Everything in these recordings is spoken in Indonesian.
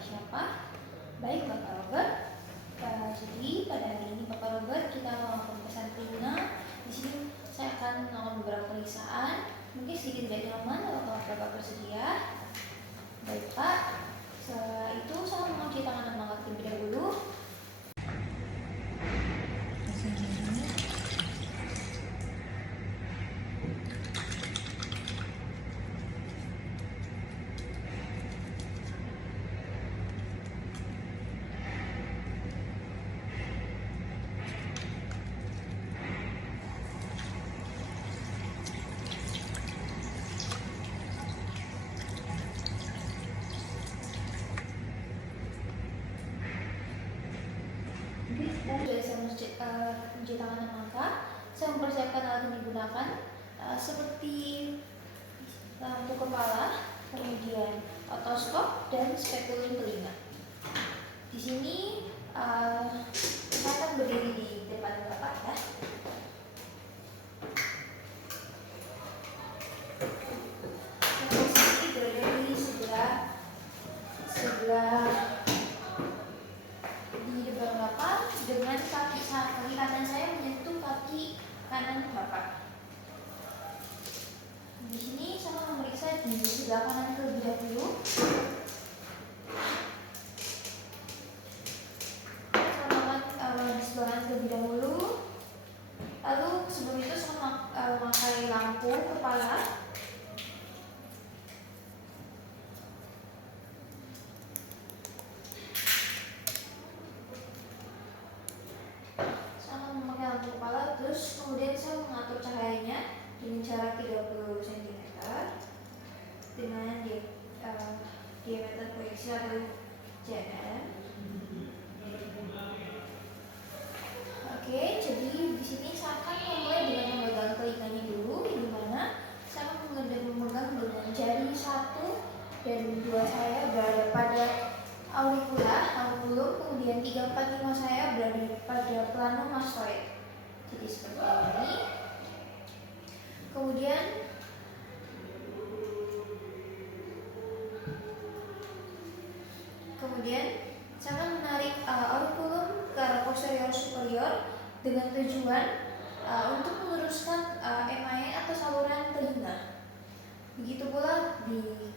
siapa? Baik Bapak Robert. Jadi pada hari ini Bapak Robert kita melakukan pemeriksaan telinga. Di sini saya akan melakukan beberapa pemeriksaan. Mungkin sedikit tidak nyaman, apakah Bapak bersedia? Baik Pak. Setelah itu saya mencuci tangan dan mata terlebih dahulu. Dan sudah saya mencuci tangan dan mata, saya mempersiapkan alat yang digunakan seperti lampu kepala, kemudian otoskop dan spekulum telinga. Di sini saya akan berdiri di depan Bapak ya. Posisi berada di sebelah di depan Bapak dengan kaki kanan saya menyentuh kaki kanan Bapak. Di sini saya memeriksa di sebelah kanan terlebih dahulu. Di sebelah kanan terlebih dahulu. Lalu sebelum itu saya memakai lampu kepala. Terus kemudian saya mengatur cahayanya dengan jarak 30 cm dengan diameter proyeksi atau JM. Oke, jadi di sini saya akan memulai dengan memegang telinganya dulu, di mana saya memegang dengan jari 1 dan 2 saya berada pada auriculum, kemudian 3, 4, 5 saya berada pada plano mastoid. Jadi seperti ini. Kemudian saya akan menarik auriculum ke arah posterior superior dengan tujuan untuk meluruskan email atau saluran telinga. Begitu pula di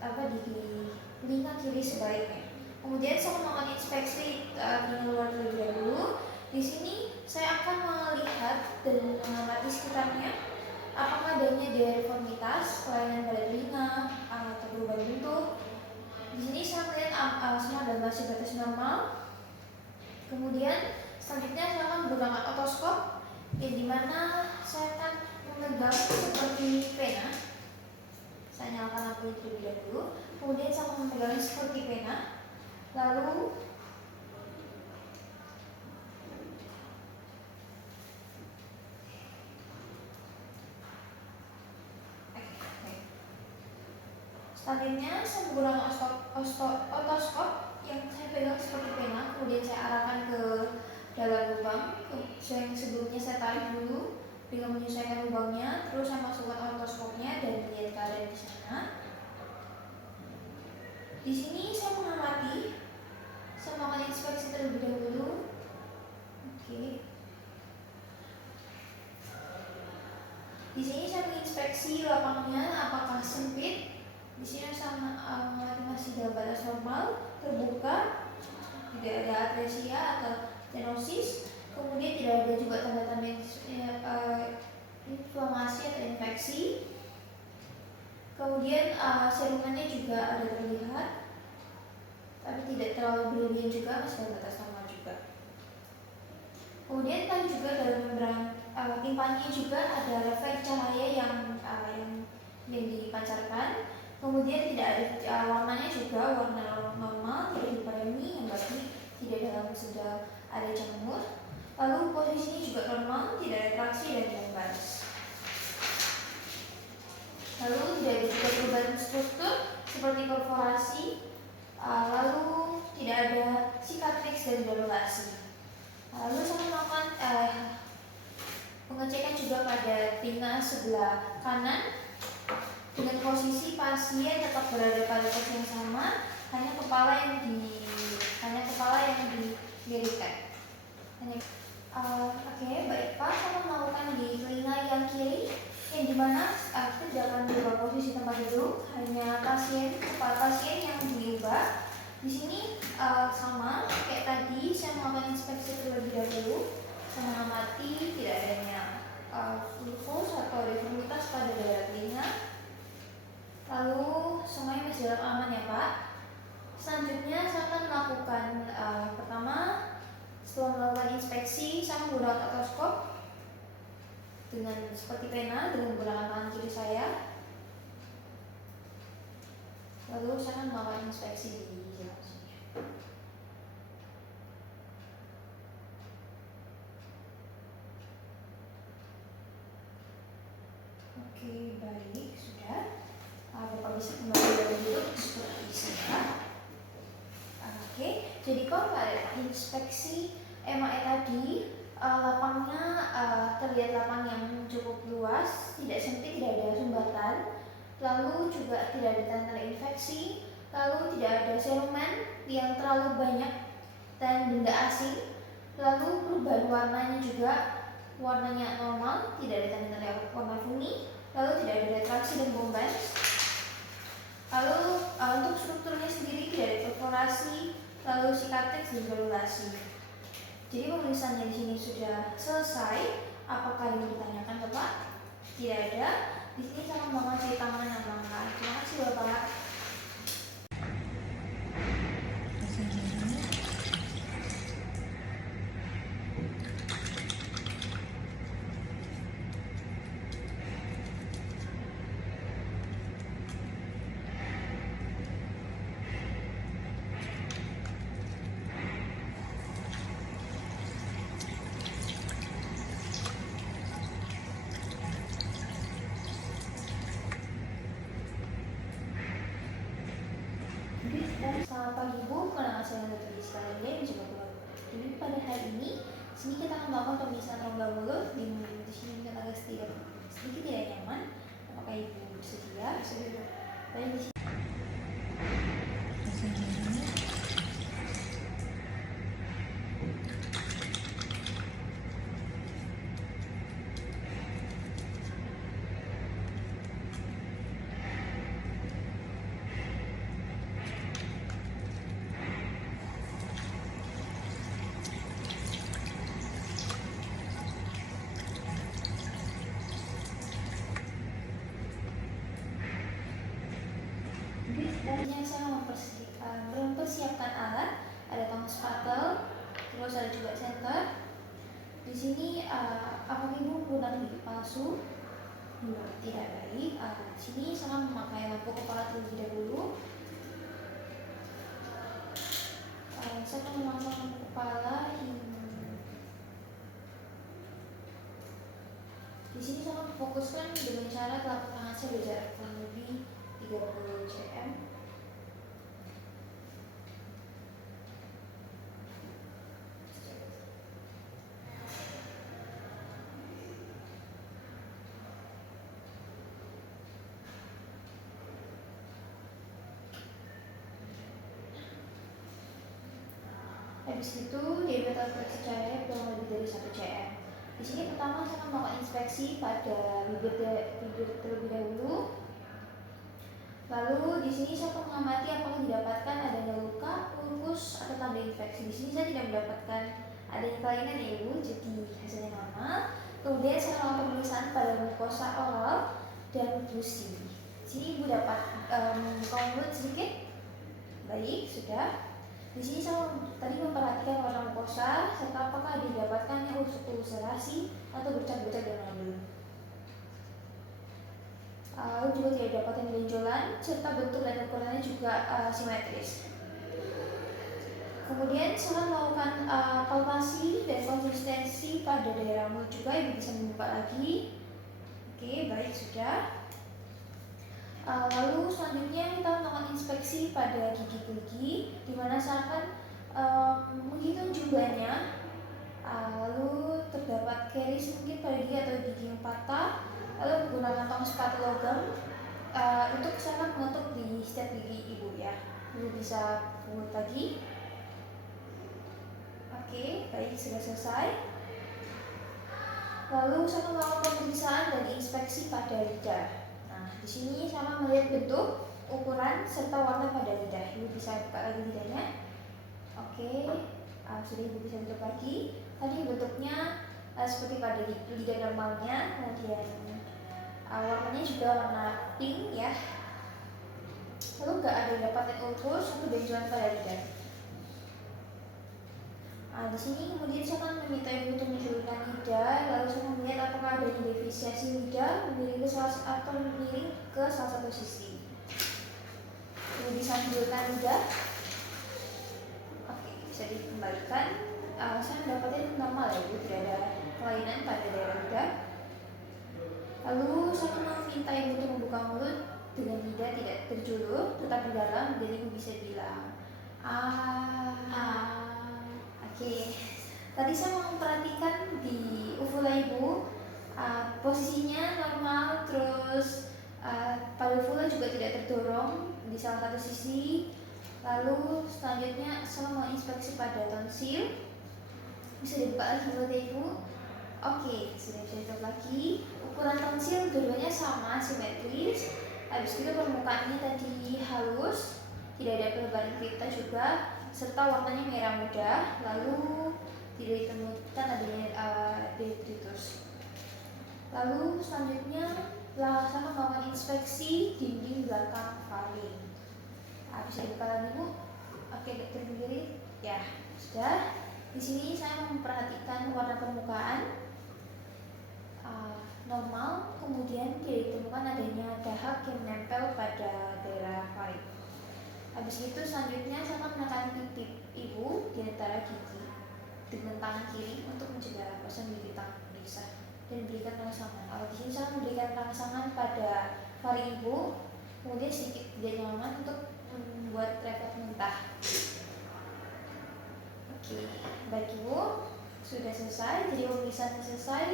telinga kiri sebaliknya. Kemudian saya melakukan inspeksi telinga luar terlebih dahulu. Di sini saya akan melihat dan mengamati sekitarnya apakah adanya deformitas, kelainan pada telinga atau perubahan bentuk. Di sini saya melihat semua dalam masih batas normal. Kemudian selanjutnya saya akan menggunakan otoskop, yang dimana saya akan memegang seperti pena. Saya nyalakan lampu terlebih dahulu. Kemudian saya akan memegangnya seperti pena. Lalu selanjutnya saya menggunakan otoskop yang saya pegang seperti pena, kemudian saya arahkan ke dalam lubang yang sebelumnya saya tarik dulu dengan menyesuaikan lubangnya, terus saya masukkan otoskopnya dan lihat keadaan di sana. Di sini saya mengamati, saya melakukan inspeksi terlebih dahulu. Oke. Di sini saya menginspeksi lapangnya apakah sempit. Di sini sama masih dalam batas normal, terbuka, tidak ada atresia atau stenosis, kemudian tidak ada juga tanda-tanda inflamasi atau infeksi. Kemudian serumannya juga ada terlihat, tapi tidak terlalu berlebihan juga, masih dalam batas normal juga. Kemudian tadi juga dalam membran timpaninya juga ada refleks cahaya yang dipancarkan. Kemudian tidak ada warnanya juga warna normal, tidak hiperemi, yang berarti tidak dalam sedang ada jamur. Lalu posisinya juga normal, tidak ada traksi dan jalan baris. Lalu tidak ada juga perubahan struktur seperti perforasi. Lalu tidak ada cicatrix dan granulasi. Lalu saya melakukan pengecekan juga pada telinga sebelah kanan dengan posisi pasien tetap berada pada posisi yang sama, hanya kepala yang diberikan. Oke, baik Pak, saya melakukan di telinga yang kiri, yang dimana kita tidak akan berubah posisi tempat duduk, hanya kepala pasien yang diubah. Di sini sama kayak tadi, saya melakukan inspeksi terlebih dahulu, saya mengamati tidak adanya glucose atau deformitas pada daerah telinga. Lalu semuanya masih dalam aman ya Pak. Selanjutnya saya akan melakukan pertama, setelah melakukan inspeksi, saya menggunakan otoskop dengan seperti pena dengan menggunakan tangan kiri saya. Lalu saya akan melakukan inspeksi di jalan sini. Oke, baik, sudah. Bapak bisa kembali dari duduk seperti saya. Oke, jadi kalau pada inspeksi MAE tadi, lapangnya terlihat lapang yang cukup luas, tidak sempit, tidak ada sumbatan, lalu juga tidak ada tanda infeksi, lalu tidak ada serumen yang terlalu banyak dan benda asing, lalu perubahan warnanya juga warnanya normal, tidak ada tanda-tanda warna kuning, lalu tidak ada retraksi dan bombas. Lalu untuk strukturnya sendiri tidak ada perforasi, lalu sicatrix dan granulasi. Jadi pemeriksaan di sini sudah selesai. Apakah yang ditanyakan Bapak? Tidak ada. Di sini saya membawa cuci tangan dan langkah. Terima kasih Bapak. Selamat pagi Bu, perkenalkan saya Dr. Rizka Lende, mencoba keluar. Jadi pada hari ini, sini kita akan melakukan pemeriksaan rongga mulut. Di sini kita agak sedikit tidak nyaman. Apakah Ibu bersedia? Baik, di sini. Dan saya mempersiapkan alat, ada tong spatel, terus ada juga center. Di sini apakah Ibu menggunakan gigi palsu? Tidak baik. Di sini saya memakai lampu kepala terlebih dahulu. Saya akan memasang lampu kepala. Di sini saya fokuskan dengan cara telapak tangan saya berjarak kurang lebih 30 cm. Habis itu diameter koreksi cahaya kurang lebih dari 1 cm. Di sini pertama saya akan melakukan inspeksi pada bibir terlebih dahulu. Lalu di sini saya akan mengamati apakah didapatkan adanya luka, ulkus, atau tanda infeksi. Di sini saya tidak mendapatkan adanya kelainan ya Ibu, jadi hasilnya normal. Kemudian saya melakukan pemeriksaan pada mukosa oral dan gusi. Di sini Ibu dapat buka mulut sedikit. Baik, sudah. Di sini saya tadi memperhatikan warna mukosa serta apakah didapatkannya ulcerasi atau bercak-bercak dan nodu. Lalu juga tidak dapatkan benjolan serta bentuk dan ukurannya juga simetris. Kemudian saya melakukan palpasi dan konsistensi pada daerah mulut juga, Ibu bisa membuka lagi. Oke, baik, sudah. Lalu selanjutnya kita melakukan inspeksi pada gigi-gigi, di mana saya akan menghitung jumlahnya. Lalu terdapat caries mungkin pada gigi atau gigi yang patah. Lalu menggunakan tong sepatu logam untuk saya akan menutup di setiap gigi Ibu ya. Ibu bisa pungut lagi. Oke, baik, sudah selesai. Lalu sama melakukan pemeriksaan dan inspeksi pada lidah. Nah, di sini sama melihat bentuk, ukuran, serta warna pada lidah. Ibu bisa buka lagi lidahnya. Oke, sudah Ibu bisa tutup lagi. Tadi bentuknya seperti pada lidah normalnya, kemudian warnanya juga warna pink ya. Lalu nggak ada dapatan ulkus atau benjolan pada lidah. Di sini kemudian saya akan meminta Ibu untuk menunjukkan lidah, lalu saya melihat apakah adanya defisiasi lidah miring ke salah satu sisi. Ibu bisa menunjukkan lidah. Oke, bisa dikembalikan. Saya mendapatkan normal ya Ibu, tidak ada kelainan pada daerah lidah. Lalu saya meminta Ibu untuk membuka mulut dengan lidah tidak terjulur, tetap di dalam, dan Ibu bisa bilang Oke, tadi saya mau memperhatikan di uvula Ibu, posisinya normal, terus pada uvula juga tidak terdorong di salah satu sisi. Lalu selanjutnya saya mau inspeksi pada tonsil. Bisa dibuka lagi mulut Ibu. Oke, sudah bisa ditutup lagi. Ukuran tonsil keduanya sama, simetris. Habis itu permukaannya tadi halus, tidak ada pelebaran kripta juga, serta warnanya merah muda. Lalu tidak ditemukan adanya detritus. Lalu selanjutnya sama melakukan inspeksi dinding belakang faring. Bisa dibuka lagi Bu. Oke, berdiri. Ya, sudah. Di sini saya memperhatikan warna permukaan normal, kemudian tidak ditemukan adanya dahak yang menempel pada daerah faring. Habis itu selanjutnya saya akan menekan pipi Ibu di antara gigi dengan tangan kiri untuk mencegah rampasan gigi tangan pemeriksa dan berikan rangsangan. Di sini saya memberikan rangsangan pada faring Ibu, kemudian sedikit tidak nyaman untuk membuat refleks mentah. Oke, baik Ibu, sudah selesai. Jadi pemeriksaan selesai.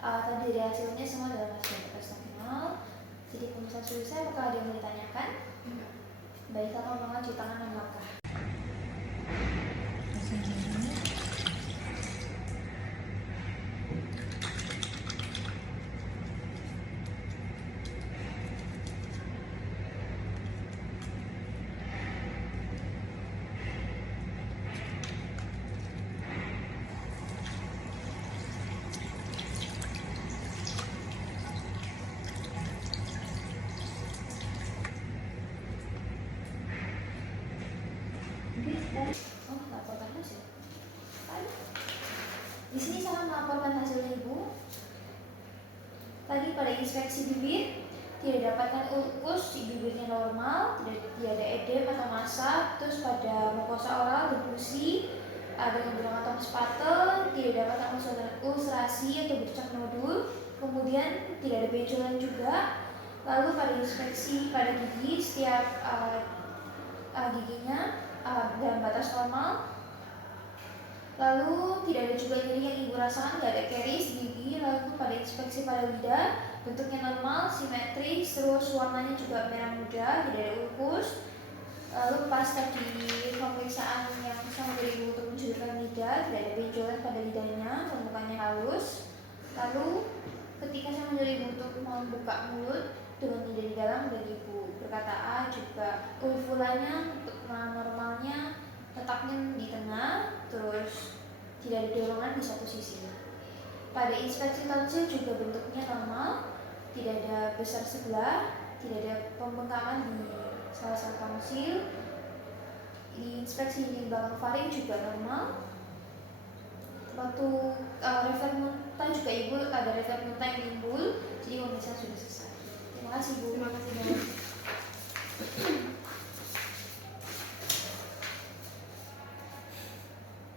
Tadi dari hasilnya semua dalam hasil tes nominal. Jadi pemeriksaan selesai. Apakah ada yang mau ditanyakan? Baik, kita mau lanjut tangan 6 langkah. Laporkan hasil. Di sini saya melaporkan hasilnya Ibu. Tadi pada inspeksi bibir tidak dapatkan ulkus, bibirnya normal, tidak ada edem atau massa. Terus pada mukosa oral dan gusi dengan benang atau spatel, tidak dapatkan ulcerasi atau bercak nodul. Kemudian tidak ada benjolan juga. Lalu pada inspeksi pada gigi, setiap giginya dalam batas normal. Lalu tidak ada juga nyeri yang Ibu rasakan, tidak ada caries gigi. Lalu pada inspeksi pada lidah, bentuknya normal, simetris, terus warnanya juga merah muda, tidak ada ulkus. Lalu pas tadi pemeriksaan yang sama dari Ibu untuk menunjukkan lidah, tidak ada benjolan pada lidahnya, permukaannya halus. Lalu ketika saya menyuruh Ibu untuk membuka mulut dengan lidah di dalam, dan Ibu berkata A, juga uvulanya untuk normalnya letaknya di tengah, terus tidak ada dorongan di satu sisi. Pada inspeksi tonsil juga bentuknya normal, tidak ada besar sebelah, tidak ada pembengkakan di salah satu tonsil. Di inspeksi di belakang faring juga normal. Waktu refleks muntah juga Ibu ada refleks muntah yang timbul, jadi pemeriksaan sudah selesai. Terima kasih Bu. Terima kasih Bu.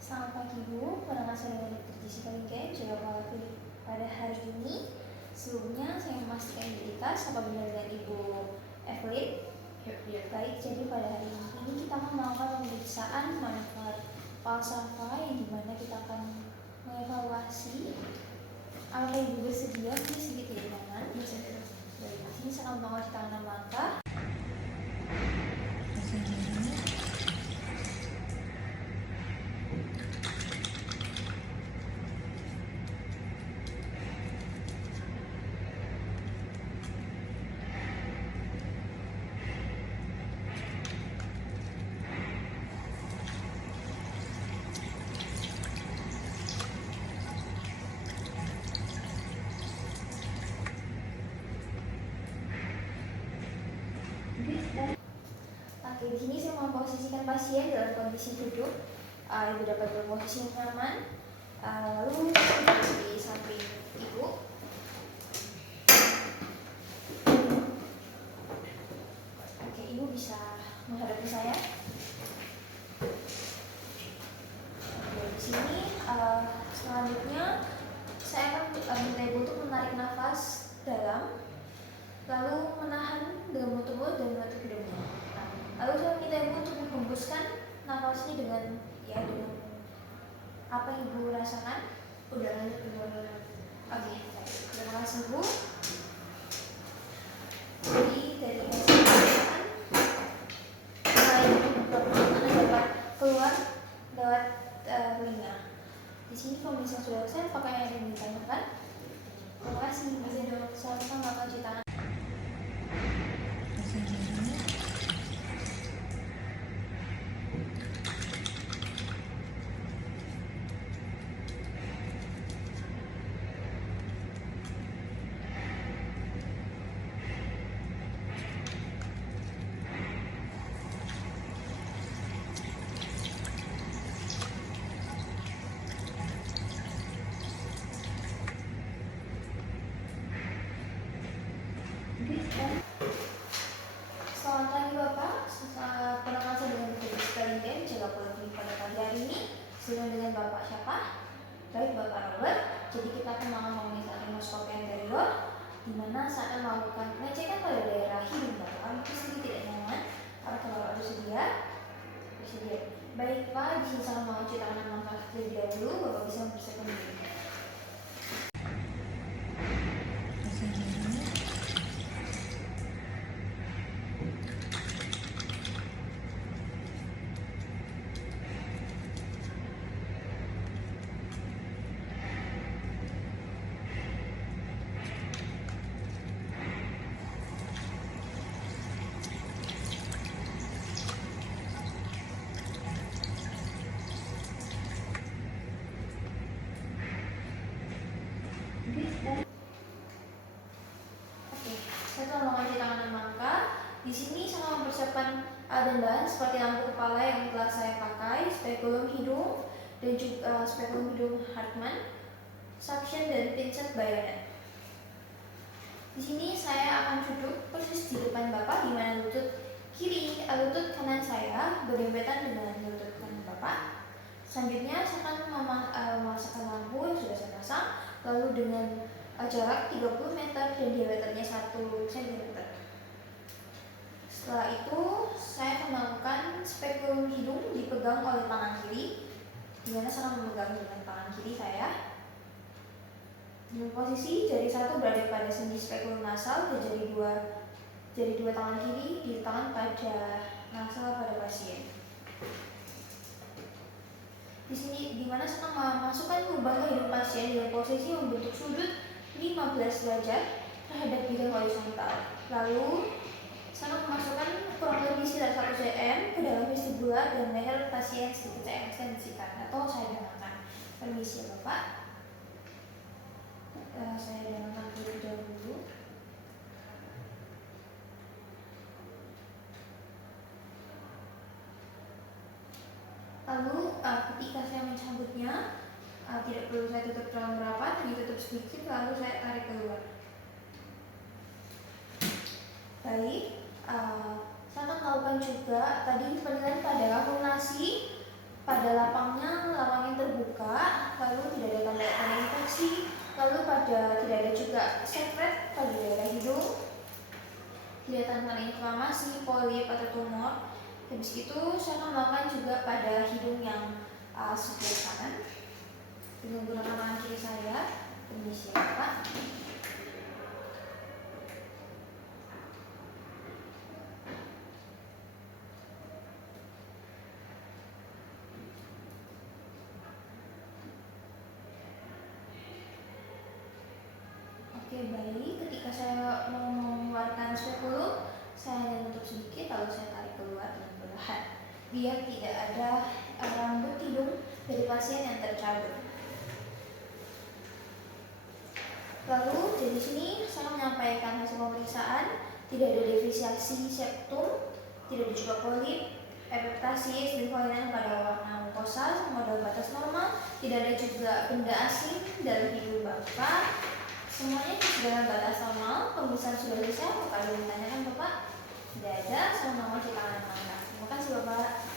Selamat pagi Bu, pendengar saya dari Dr. Jessica Lingke, juga pada hari ini. Sebelumnya saya memastikan identitas, apa benar dengan Ibu Evelyn? Ya. Baik, jadi pada hari ini kita akan melakukan pemeriksaan manfaat falsafah, yang dimana kita akan mengevaluasi. Apakah Ibu bersedia? Ini sedikit tidak nyaman. Baik, di sini saya akan mengawasi tangan langkah. Oke, di sini saya memposisikan pasien dalam kondisi duduk. Ibu dapat berposisi nyaman. Lalu di samping ibu. Oke, ibu bisa menghadapi saya. Oke, di sini selanjutnya saya akan minta ibu untuk menarik nafas dalam, lalu menahan dengan menutup mulut dan menutup hidungnya. Lalu saya minta ibu untuk menghembuskan nafasnya dengan apa yang ibu rasakan. Udaranya keluar. Oke, terima kasih ibu. Jadi dari rasakan dapat keluar lewat telinga. Di sini pemirsa sudah selesai, apakah yang ingin ditanyakan? Terima kasih. Masih ada sama-sama cuci tangan. Selamat pagi Bapak, perkenalkan saya dengan Ibu Kaliden, jaga pola pikir pada pagi hari ini. Sedang dengan Bapak siapa? Baik, Bapak Robert. Jadi kita akan mengalami rhinoskopi anterior, di mana saya akan melakukan pengecekan pada daerah hidung Bapak. Mungkin sedikit tidak nyaman, apakah Bapak bersedia? Bersedia. Baik Pak, di sini saya mau cuci tangan dan langkah terlebih dahulu. Bapak bisa mempersiapkan diri. Oke, saya telah mengaji tangan dan mangka. Di sini saya mempersiapkan alat dan bahan seperti lampu kepala yang telah saya pakai, spekulum hidung dan juga spekulum hidung Hartmann, suction dan pincet bayonet. Di sini saya akan duduk persis di depan Bapak, di mana lutut kanan saya berdempetan dengan lutut kanan Bapak. Selanjutnya saya akan memasakkan lampu yang sudah saya pasang, lalu dengan jarak 30 meter dan diameternya 1 cm. Setelah itu saya akan melakukan spekulum hidung dipegang oleh tangan kiri, di mana saya akan memegang dengan tangan kiri saya. Dengan posisi jari satu berada pada sendi spekulum nasal dan jari dua tangan kiri ditahan pada nasal pada pasien. Di sini di mana saya akan memasukkan lubang ke hidung pasien dengan posisi membentuk sudut 15 derajat terhadap bidang horizontal. Lalu saya akan memasukkan kurang lebih sekitar 1 cm ke dalam vestibula dan leher pasien sedikit saya ekstensikan atau saya gunakan. Permisi ya Bapak. Saya gunakan terlebih dahulu. Lalu ketika saya mencabutnya, tidak perlu saya tutup terlalu rapat, ditutup sedikit lalu saya tarik keluar. Baik, saya akan melakukan juga tadi penilaian pada lunasi, pada lapangnya lawang yang terbuka, lalu tidak ada tanda-tanda infeksi, lalu tidak ada juga sekret pada daerah hidung, tidak tanda inflamasi, polip atau tumor. Habis itu saya akan melakukan juga pada hidung yang sebelah kanan dengan menggunakan tangan kiri saya. Permisi ya Pak. Oke baik, ketika saya mau mengeluarkan spekulum, saya hanya menutup sedikit lalu saya tarik keluar dengan perlahan, biar tidak ada rambut hidung dari pasien yang tercabut. Lalu dari sini saya menyampaikan hasil pemeriksaan, tidak ada defisiasi septum, tidak ada juga polip, epektasis dan kelainan pada warna mukosa modal batas normal, tidak ada juga benda asing dalam hidung Bapak. Semuanya dalam batas normal. Pemeriksaan sudah selesai. Apakah ada yang ditanyakan Bapak? Tidak ada. Saya mohon cuci tangan dan mata. Terima kasih Bapak.